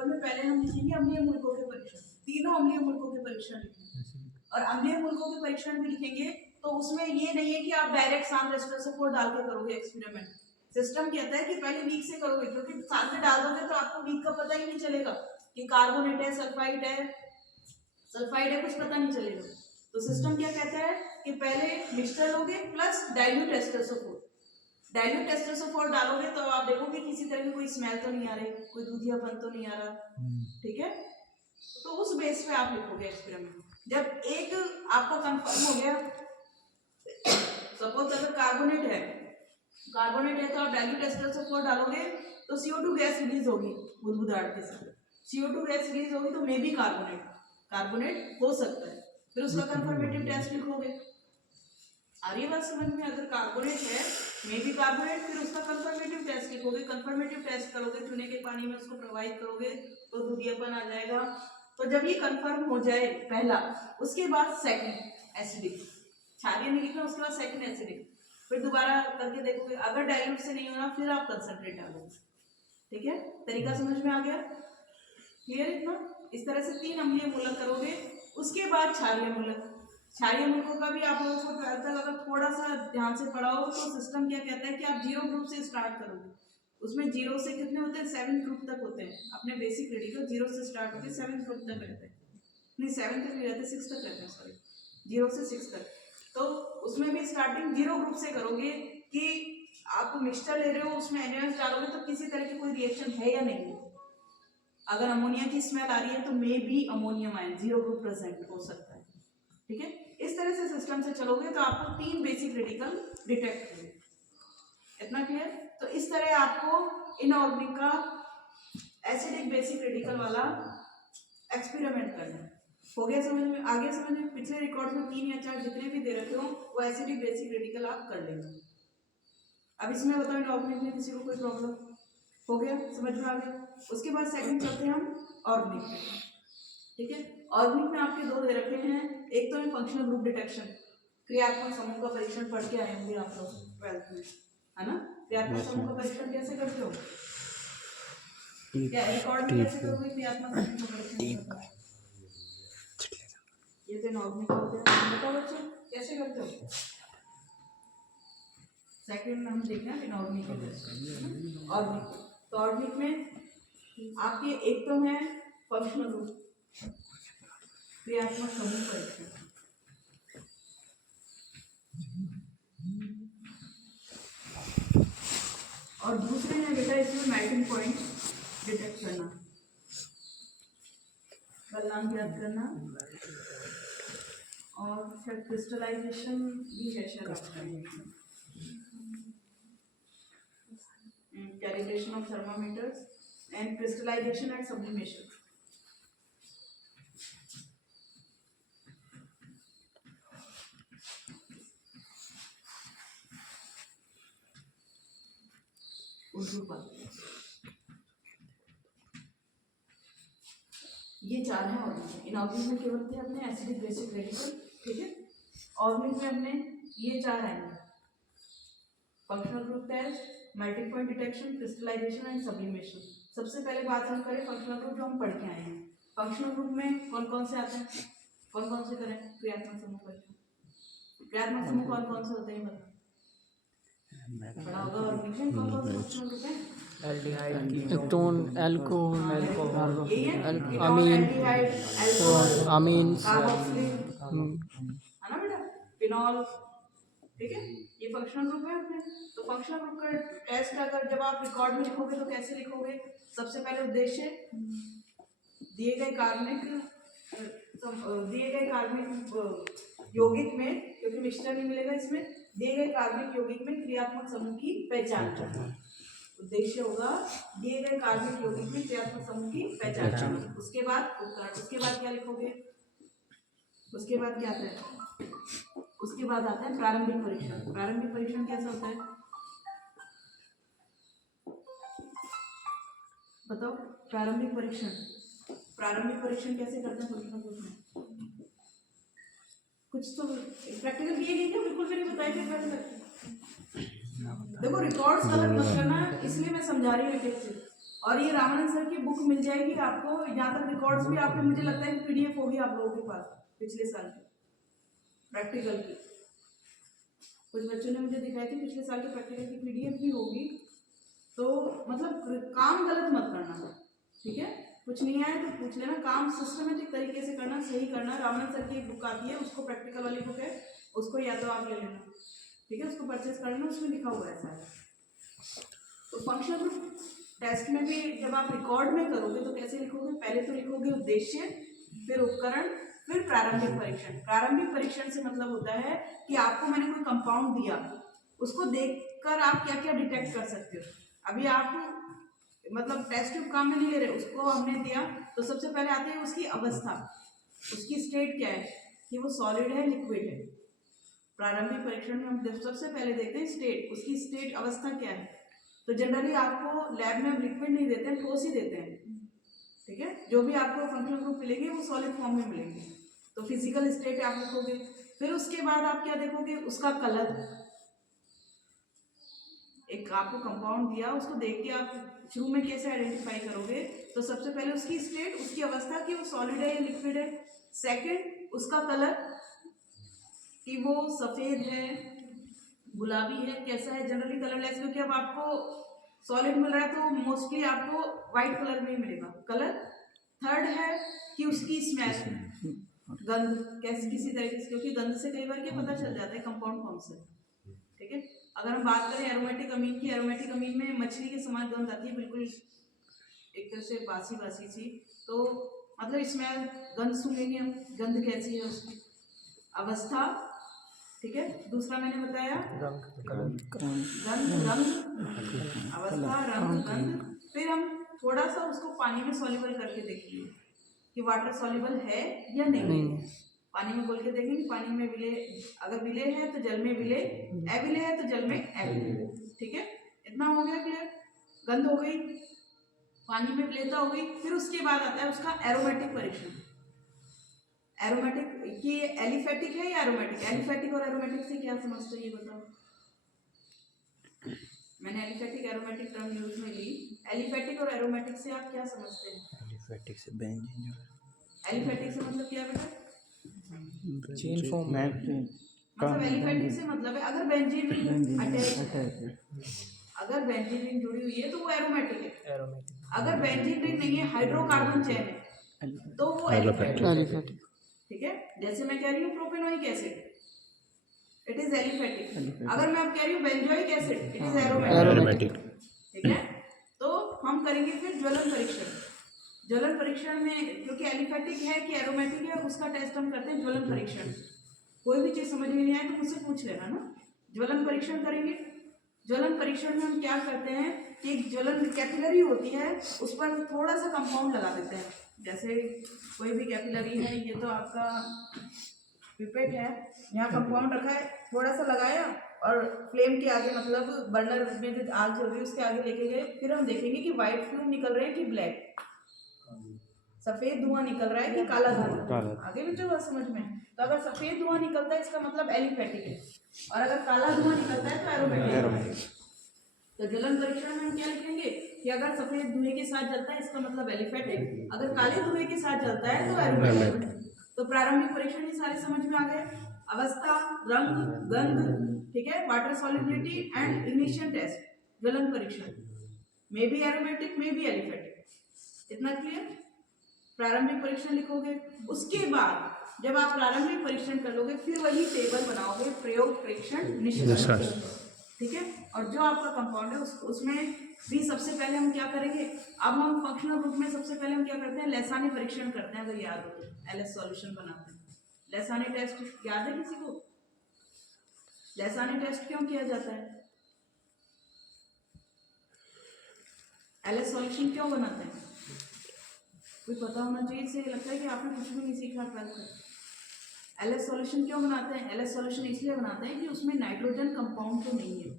Table में पहले हम लिखेंगे अम्लीय मूलकों के परीक्षण, तीनों अम्लीय मूलकों के परीक्षण लिखेंगे। और अम्लीय मूलकों के परीक्षण भी लिखेंगे तो उसमें ये नहीं है कि आप डायरेक्ट साम रेस्टोसफोर डाल के करोगे एक्सपेरिमेंट। सिस्टम कहता है कि पहले वीक से करोगे, क्योंकि साथ में डाल दोगे तो आपको वीक का पता ही नहीं चलेगा कि कार्बोनेट है, सल्फाइड है, कुछ पता नहीं चलेगा। तो सिस्टम क्या कहता है कि पहले मिक्सचर लोगे प्लस डाइल्यूट एस्टरसोफोर। डाइल्यूट एस्टरसोफोर डालोगे तो आप देखोगे किसी तरह की कोई स्मेल तो नहीं आ रही, कोई दूधियापन तो नहीं आ रहा, ठीक है। तो उस बेस पे आप लिखोगे एक्सपेरिमेंट। जब एक आपको कंफर्म हो गया, सपोज अगर कार्बोनेट है तो आप डाइल्यूट एस्टरसोफोर डालोगे तो CO2 गैस रिलीज होगी बुदबुदाहट के साथ। CO2 गैस रिलीज होगी तो मे बी कार्बोनेट हो सकता है। फिर उसका कंफर्मेटिव टेस्ट लिखोगे। आ रही है बात समझ में? अगर कार्बोनेट है मे बी कार्बोनेट, फिर उसका कंफर्मेटिव टेस्ट लिखोगे। कंफर्मेटिव टेस्ट करोगे, चूने के पानी में उसको प्रवाहित करोगे तो दूधियापन आ जाएगा। तो जब ये कंफर्म हो जाए पहला, उसके बाद सेकंड एसिडिक, क्षारीय नहीं लिखना, उसके बाद सेकंड एसिडिक, फिर दोबारा करके देखोगे। अगर डाइल्यूट से नहीं होना फिर आप कंसंट्रेट डालोगे। ठीक है, तरीका समझ में आ गया? क्लियर इतना? इस तरह से 3 अम्लीय मूलक करोगे। उसके बाद क्षारीय मूलक। क्षारीय मूलकों का भी आप लोगों को 12th तक अगर थोड़ा सा ध्यान से पढ़ा हो तो सिस्टम क्या कहता है कि आप 0 ग्रुप से स्टार्ट करोगे। उसमें 0 से कितने होते हैं? 7 ग्रुप तक होते हैं। अपने बेसिक रेडिकल 0 से स्टार्ट होकर 7 ग्रुप तक रहते हैं। नहीं, 7 तक नहीं रहते, 6 तक रहते हैं, सॉरी, 0 से 6 तक। तो उसमें भी स्टार्टिंग 0 ग्रुप से करोगे कि आप मिक्सचर ले रहे हो, उसमें NaOH डालोगे तो किसी तरह की कोई रिएक्शन है या नहीं है। अगर अमोनिया की स्मेल आ रही है तो may be ammonium ion 0 group present हो सकता है। ठीक है, इस तरह से सिस्टम से चलोगे तो आपको 3 बेसिक रेडिकल डिटेक्ट होंगे। इतना क्लियर? तो इस तरह आपको इनऑर्गेनिक का एसिडिक बेसिक रेडिकल वाला एक्सपेरिमेंट करना है। हो गया समझ में? आगे समझ में? पिछले रिकॉर्ड में 3 या 4 जितने भी दे रखे हो वो एसिडिक बेसिक रेडिकल आप कर लेंगे। अब इसमें बताओ इनऑर्गेनिक में किसी को कोई प्रॉब्लम? हो गया, समझ में आ गया? उसके बाद सेकंड चलते हैं हम ऑर्गेनिक में। ठीक है, ऑर्गेनिक में आपके 2 दे रखे हैं। एक तो है फंक्शनल ग्रुप डिटेक्शन, क्रियात्मक समूह का परीक्षण पढ़ के आए होंगे आप लोग 12th में, है ना? क्रियात्मक समूह का परीक्षण कैसे करते हो? क्या रिकॉर्ड में कैसे करोगे क्रियात्मक समूह का परीक्षण? ये तो ऑर्गेनिक हो गया। बताओ बच्चों कैसे करते हो? सेकंड हम देखना है इनऑर्गेनिक। ऑर्गेनिक, तो ऑर्गेनिक में आपके एक तो है फंक्शनल ग्रुप क्रियात्मक समूह परीक्षण, और दूसरे हैं बेटा इसमें मेल्टिंग पॉइंट डिटेक्ट करना, गलनांक ज्ञात करना, और फिर क्रिस्टलाइजेशन भी है शायद, calibration of thermometers and crystallization and sublimation. ये 4 हैं ऑर्गेनिक। इनऑर्गेनिक में केवल थे अपने एसिडिक बेसिक रेडिकल। ठीक है, ऑर्गेनिक में अपने ये 4 आएंगे, functional group test, melting point detection, crystallization and sublimation. सबसे पहले बात हम करें फंक्शनल ग्रुप जो हम पढ़ के आए हैं। फंक्शनल ग्रुप में कौन कौन से आते हैं? कौन कौन से करें? क्रियात्मक समूह परीक्षण। क्रियात्मक समूह कौन कौन से होते हैं बताओ? पढ़ा होगा। ऑर्गेनिक कौन कौन से फंक्शनल ग्रुप हैं? एल्डिहाइड, कीटोन, अल्कोहल, अमीन, अमीन, कार्बोक्सिलिक, है ना बेटा, फिनॉल। ठीक है, ये फंक्शनल ग्रुप है अपने। तो फंक्शनल ग्रुप का टेस्ट अगर जब आप रिकॉर्ड में लिखोगे तो कैसे लिखोगे? सबसे पहले उद्देश्य, दिए गए कार्बनिक यौगिक में, क्योंकि मिक्सचर नहीं मिलेगा इसमें, दिए गए कार्बनिक यौगिक में क्रियात्मक समूह की पहचान करना। उद्देश्य होगा दिए गए कार्बनिक यौगिक में क्रियात्मक समूह की पहचान करना। उसके बाद क्या लिखोगे? उसके बाद क्या आता है? उसके बाद आता है प्रारंभिक परीक्षण। प्रारंभिक परीक्षण कैसा होता है बताओ? प्रारंभिक परीक्षण कैसे करते हैं फंक्शनल ग्रुप में? कुछ तो प्रैक्टिकल किए नहीं क्या? बिल्कुल भी नहीं बताया कि कैसे करते हैं। देखो रिकॉर्ड्स गलत मत करना, इसलिए मैं समझा रही हूँ एक चीज। और ये रामानंद सर की बुक मिल जाएगी आपको, यहाँ तक रिकॉर्ड्स भी आपके, मुझे लगता है कि पीडीएफ होगी आप लोगों के पास पिछले साल की प्रैक्टिकल की। कुछ बच्चों ने मुझे दिखाई थी पिछले साल के प्रैक्टिकल की पीडीएफ भी होगी। तो मतलब काम गलत मत करना, ठीक है? कुछ नहीं आया तो पूछ लेना, काम सिस्टमेटिक तरीके से करना, सही करना। रामानंद सर की एक बुक आती है, उसको प्रैक्टिकल वाली बुक है, उसको या तो आप ले लेना, ठीक है? उसको परचेज कर लेना, उसमें लिखा हुआ है सारा। तो फंक्शनल ग्रुप टेस्ट में भी जब आप रिकॉर्ड में करोगे तो कैसे लिखोगे? पहले तो लिखोगे उद्देश्य, फिर उपकरण, फिर प्रारंभिक परीक्षण। प्रारंभिक परीक्षण से मतलब होता है कि आपको मैंने कोई कंपाउंड दिया, उसको देखकर आप क्या क्या डिटेक्ट कर सकते हो। अभी आप मतलब टेस्ट ट्यूब काम में नहीं ले रहे, उसको हमने दिया तो सबसे पहले आती है उसकी अवस्था, उसकी स्टेट क्या है कि वो सॉलिड है लिक्विड है। प्रारंभिक परीक्षण में हम सबसे पहले देखते हैं स्टेट, उसकी स्टेट अवस्था क्या है। तो जनरली आपको लैब में लिक्विड नहीं देते हैं, ठोस ही देते हैं, ठीक है? जो भी आपको फंक्शनल ग्रुप मिलेंगे वो सॉलिड फॉर्म में मिलेंगे। तो फिजिकल स्टेट आप लिखोगे, फिर उसके बाद आप क्या देखोगे? उसका कलर। एक आपको कंपाउंड दिया, उसको देख के आप शुरू में कैसे आइडेंटिफाई करोगे? तो सबसे पहले उसकी स्टेट, उसकी अवस्था कि वो सॉलिड है या लिक्विड है। सेकंड उसका कलर कि वो सफ़ेद है, गुलाबी है, कैसा है। जनरली कलरलेस, क्योंकि अब आपको सॉलिड मिल रहा है तो मोस्टली आपको वाइट कलर में ही मिलेगा कलर। थर्ड है कि उसकी स्मेल, गंध कैसे, किसी तरीके से, क्योंकि गंध से कई बार क्या पता चल जाता है कंपाउंड कौन सा है, ठीक है? अगर हम बात करें एरोमेटिक अमीन की, एरोमेटिक अमीन में मछली के समान गंध आती है, बिल्कुल एक तरह से बासी बासी सी। तो मतलब स्मेल, गंध सूंघेंगे हम, गंध कैसी है उसकी। अवस्था, ठीक है? दूसरा मैंने बताया गंध, रंग, अवस्था, रंग, गंध। फिर हम थोड़ा सा उसको पानी में सॉल्युबल करके देखेंगे कि वाटर सॉल्युबल है या नहीं है। पानी में घोल के देखेंगे, पानी में विले, अगर विले है तो जल में विले, अविले है तो जल में अविले, ठीक है? इतना हो गया क्लियर। गंध हो गई, पानी में विलेयता हो गई। फिर उसके बाद आता है उसका एरोमेटिक परीक्षण। एरोमेटिक कि एलिफेटिक है या एरोमेटिक? एलिफेटिक और एरोमेटिक से क्या समझते हो ये बताओ? मैंने एलिफेटिक एरोमेटिक टर्म यूज में ली। एलिफेटिक और एरोमेटिक से आप क्या समझते हैं? एलिफेटिक से बेंजीन, एलिफेटिक से मतलब क्या बेटा? Chain form. मतलब एलिफेटिक से मतलब है अगर बेंजीन रिंग अटैच, अगर बेंजीन रिंग जुड़ी हुई है तो वो एरोमेटिक है। अगर बेंजीन रिंग नहीं है, हाइड्रोकार्बन चेन है, तो वो एलिफेटिक, ठीक है? जैसे मैं कह रही हूँ propanoic acid, it is aliphatic. अगर मैं अब कह रही हूँ benzoic acid, it is aromatic, ठीक है? तो हम करेंगे फिर ज्वलन परीक्षण। ज्वलन परीक्षण में क्योंकि एलिफेटिक है कि एरोमेटिक है, उसका टेस्ट हम करते हैं ज्वलन परीक्षण। कोई भी चीज़ समझ में नहीं आए तो मुझसे पूछ लेना ना। ज्वलन परीक्षण करेंगे। ज्वलन परीक्षण में हम क्या करते हैं कि ज्वलन कैपिलरी होती है, उस पर थोड़ा सा कंपाउंड लगा देते हैं। जैसे कोई भी कैपिलरी है, ये तो आपका पिपेट है, यहाँ कंपाउंड रखा है, थोड़ा सा लगाया और फ्लेम के आगे, मतलब बर्नर में जो आग चल रही है उसके आगे लेके गए। फिर हम देखेंगे कि व्हाइट फ्लूम निकल रहे हैं कि ब्लैक, सफेद धुआं निकल रहा है कि काला धुआं। आगे भी जो बात समझ में। तो अगर सफेद धुआं निकलता है इसका मतलब एलिफेटिक है, और अगर काला धुआं निकलता है तो एरोमेटिक। तो ज्वलन परीक्षण में हम क्या लिखेंगे कि अगर सफेद धुएं के साथ जलता है इसका मतलब एलिफेटिक, अगर काले धुएं के साथ जलता है तो एरोमेटिक। तो प्रारंभिक परीक्षण ये सारे समझ में आ गए। अवस्था, रंग, गंध, ठीक है? Water solubility and ignition test, ज्वलन परीक्षण may be aromatic, may be aliphatic. इतना क्लियर? प्रारंभिक परीक्षण लिखोगे, उसके बाद जब आप प्रारंभिक परीक्षण कर लोगे फिर वही टेबल बनाओगे, प्रयोग, परीक्षण, निष्कर्ष, ठीक है? और जो आपका कंपाउंड है उसमें भी सबसे पहले हम क्या करेंगे? अब हम फंक्शनल ग्रुप में सबसे पहले हम क्या करते हैं? लैसानी परीक्षण करते हैं। अगर याद हो तो एलएस सॉल्यूशन बनाते हैं। लैसानी टेस्ट याद है किसी को? लैसानी टेस्ट क्यों किया जाता है? एलएस सॉल्यूशन क्यों बनाते हैं? कोई पता होना चाहिए। इससे लगता है कि आपने कुछ भी नहीं सीखा 12th में। एलएस सॉल्यूशन क्यों बनाते हैं? एलएस सॉल्यूशन इसलिए बनाते हैं कि उसमें नाइट्रोजन कंपाउंड तो नहीं है।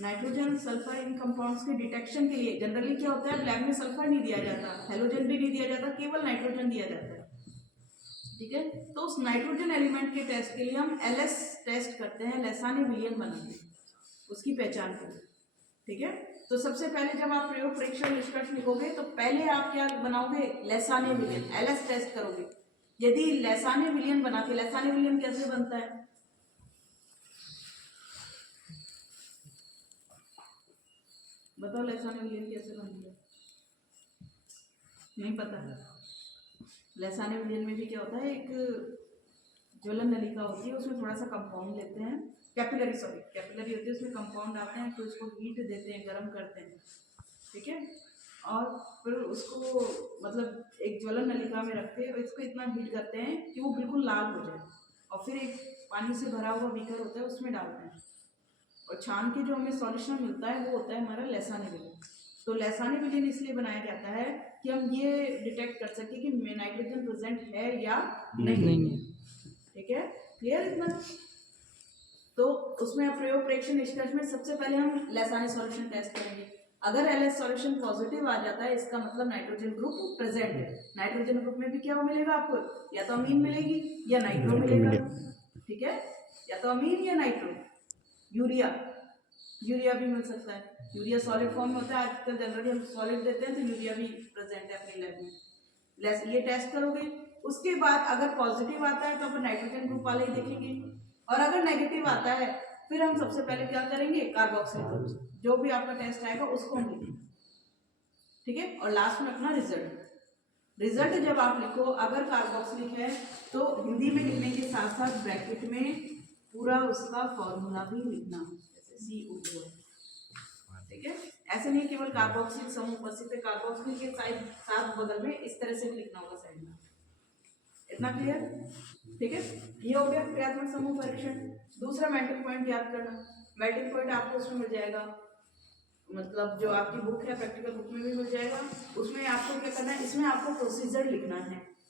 नाइट्रोजन सल्फर इन कंपाउंड्स के डिटेक्शन के लिए जनरली क्या होता है, लैब में सल्फर नहीं दिया जाता, हेलोजन भी नहीं दिया जाता, केवल नाइट्रोजन दिया जाता है, ठीक है? तो उस नाइट्रोजन एलिमेंट के टेस्ट के लिए हम एलएस टेस्ट करते हैं, लैसानी विलियन बनाते हैं उसकी पहचान को, ठीक है? तो सबसे पहले जब आप प्रयोग परीक्षण निष्कर्ष लिखोगे तो पहले आप क्या बनाओगे, लैसाने विलियन, एलएस टेस्ट करोगे। यदि लैसाने विलियन बना के, लैसाने विलियन कैसे बनता है, बताओ लैसाने विलियन कैसे बनती है, नहीं पता। लैसाने विलियन में भी क्या होता है, एक ज्वलन नलिका होती है, उसमें थोड़ा सा कंपाउंड लेते हैं, कैपिलरी होती है, उसमें कंपाउंड डालते हैं, फिर उसको हीट देते हैं, गर्म करते हैं, ठीक है, और फिर उसको मतलब एक ज्वलन नलिका में रखते हैं और इसको इतना हीट करते हैं कि वो बिल्कुल लाल हो जाए, और फिर एक पानी से भरा हुआ बीकर होता है उसमें डालते हैं, और छान के जो हमें सॉल्यूशन मिलता है वो होता है हमारा लैसाने विलियन। तो लैसाने विलियन इसलिए बनाया जाता है कि हम ये डिटेक्ट कर सके कि नाइट्रोजन प्रेजेंट है या नहीं, ठीक है, क्लियर इतना। तो उसमें प्रयोग परीक्षण निष्कर्ष में सबसे पहले हम लैसाने सॉल्यूशन टेस्ट करेंगे। अगर एलएस सॉल्यूशन पॉजिटिव आ जाता है, इसका मतलब नाइट्रोजन ग्रुप प्रेजेंट है। नाइट्रोजन ग्रुप में भी क्या मिलेगा आपको, या तो अमीन मिलेगी या नाइट्रो मिलेगा, ठीक है, या तो अमीन या नाइट्रो। यूरिया भी मिल सकता है, यूरिया सॉलिड फॉर्म में होता है, आजकल जनरली हम सॉलिड देते हैं, तो यूरिया भी प्रेजेंट है अपनी लैब में। ये टेस्ट करोगे, उसके बाद अगर पॉजिटिव आता है तो अपन नाइट्रोजन ग्रुप वाले ही देखेंगे, और अगर नेगेटिव आता है फिर हम सबसे पहले क्या करेंगे, कार्बोक्सिल ग्रुप, जो भी आपका टेस्ट आएगा उसको हम लिखेंगे, ठीक है, और लास्ट में अपना रिजल्ट जब आप लिखो, अगर कार्बोक्सिलिक है तो हिंदी में लिखने के साथ साथ ब्रैकेट में पूरा उसका फॉर्मूला भी लिखना, जैसे CO2, ठीक है, ऐसे नहीं केवल कार्बोक्सिल समूह उपस्थित है, कार्बोक्सिल के साथ बगल में इस तरह से भी लिखना होगा साइड में, इतना क्लियर, ठीक है। ये हो गया क्रियात्मक समूह परीक्षण। दूसरा मेल्टिंग पॉइंट याद करना, मेल्टिंग पॉइंट आपको उसमें मिल जाएगा, मतलब जो आपकी बुक है प्रैक्टिकल बुक में भी मिल जाएगा, उसमें आपको क्या करना है, इसमें आपको प्रोसीजर लिखना है,